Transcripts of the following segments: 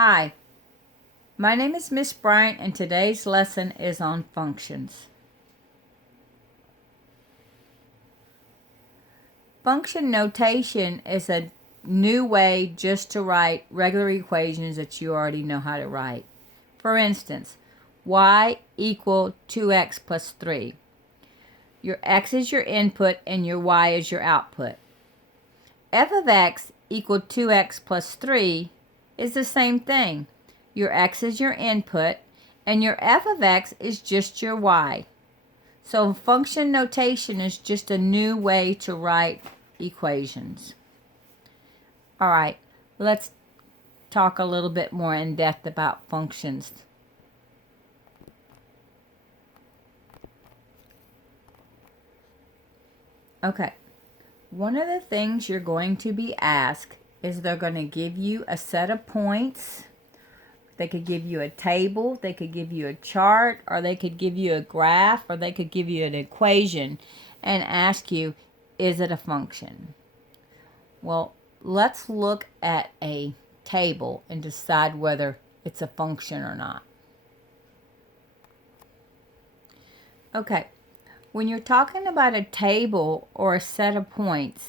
Hi, my name is Miss Bryant and today's lesson is on functions. Function notation is a new way just to write regular equations that you already know how to write. For instance, y equal 2x plus 3. Your x is your input and your y is your output. F of x equal 2x plus 3 is the same thing. Your x is your input and your f of x is just your y. So function notation is just a new way to write equations. All right, let's talk a little bit more in depth about functions. Okay, one of the things you're going to be asked is they're going to give you a set of points. They could give you a table, they could give you a chart, or they could give you a graph, or they could give you an equation and ask you, is it a function? Well, let's look at a table and decide whether it's a function or not. Okay, when you're talking about a table or a set of points,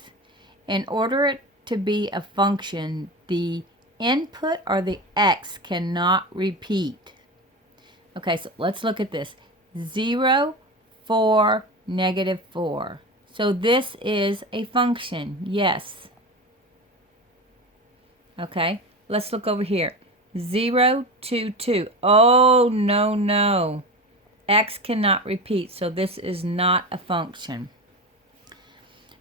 in order it to be a function, the input or the x cannot repeat. Okay, so let's look at this. 0, 4, negative 4. So this is a function, yes. Okay, let's look over here. 0, 2, 2. Oh, no, no. X cannot repeat, so this is not a function.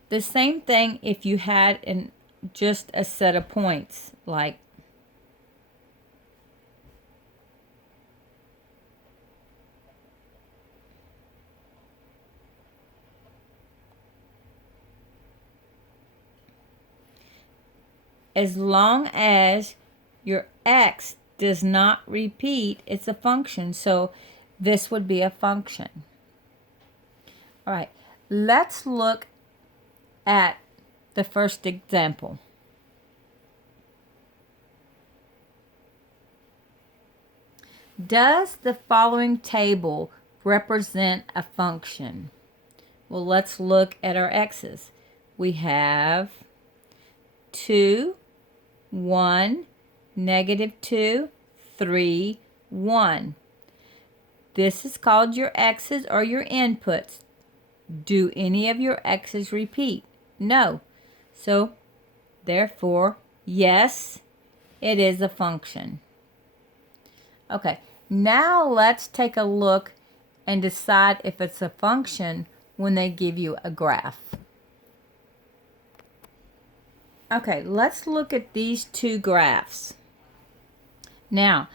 The same thing if you had just a set of points, like as long as your x does not repeat, it's a function. So this would be a function. All right, let's look at the first example. Does the following table represent a function? Well, let's look at our x's. We have 2, 1, negative 2, 3, 1. This is called your x's or your inputs. Do any of your x's repeat? No. So, therefore, yes, it is a function. Okay, now let's take a look and decide if it's a function when they give you a graph. Okay, let's look at these two graphs. Now,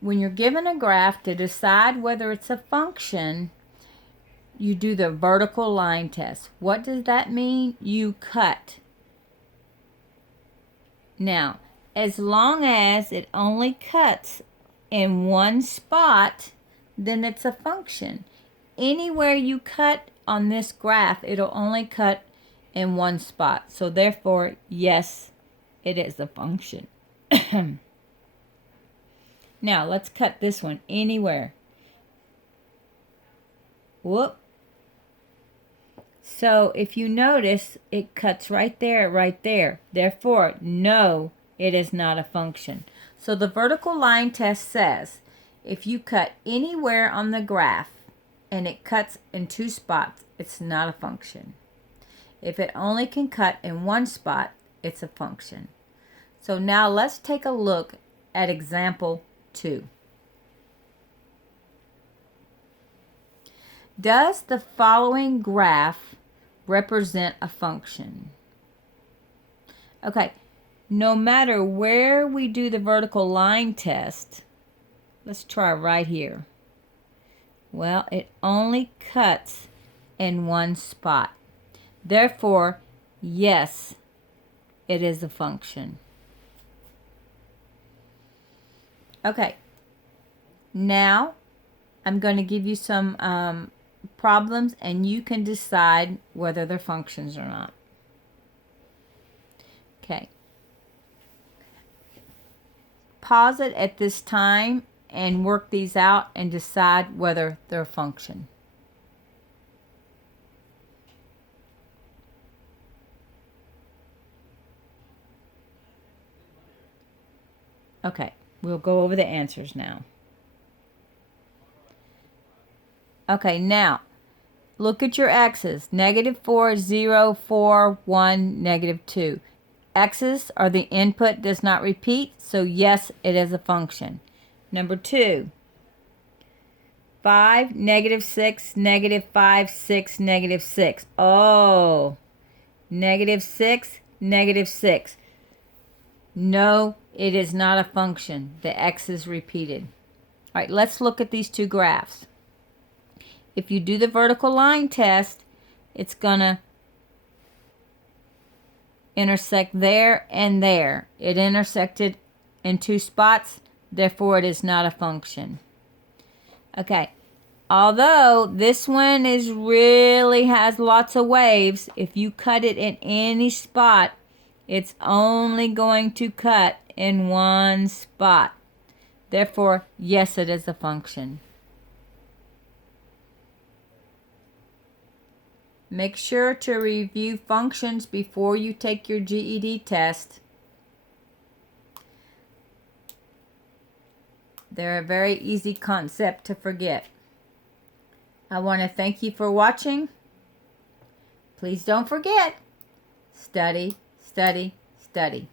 when you're given a graph, to decide whether it's a function, you do the vertical line test. What does that mean? You cut. Now, as long as it only cuts in one spot, then it's a function. Anywhere you cut on this graph, it'll only cut in one spot. So therefore, yes, it is a function. Now, let's cut this one anywhere. Whoop. So if you notice, it cuts right there, right there. Therefore, no, it is not a function. So the vertical line test says, if you cut anywhere on the graph and it cuts in two spots, it's not a function. If it only can cut in one spot, it's a function. So now let's take a look at example 2. Does the following graph represent a function? Okay, no matter where we do the vertical line test, let's try right here. Well, it only cuts in one spot. Therefore, yes, it is a function. Okay, now I'm going to give you some problems and you can decide whether they're functions or not. Okay. pause it at this time and work these out and decide whether they're a function. Okay, we'll go over the answers now. Okay, now look at your x's. -4, 0, 4, 1, -2. X's are the input does not repeat, so yes, it is a function. Number 2, 5, -6, -5, 6, -6. Oh, -6, -6. No, it is not a function. The x is repeated. All right, let's look at these two graphs. If you do the vertical line test, it's going to intersect there and there. It intersected in two spots, therefore it is not a function. Okay, although this one really has lots of waves, if you cut it in any spot, it's only going to cut in one spot. Therefore, yes, it is a function. Make sure to review functions before you take your GED test. They're a very easy concept to forget. I want to thank you for watching. Please don't forget, study, study, study.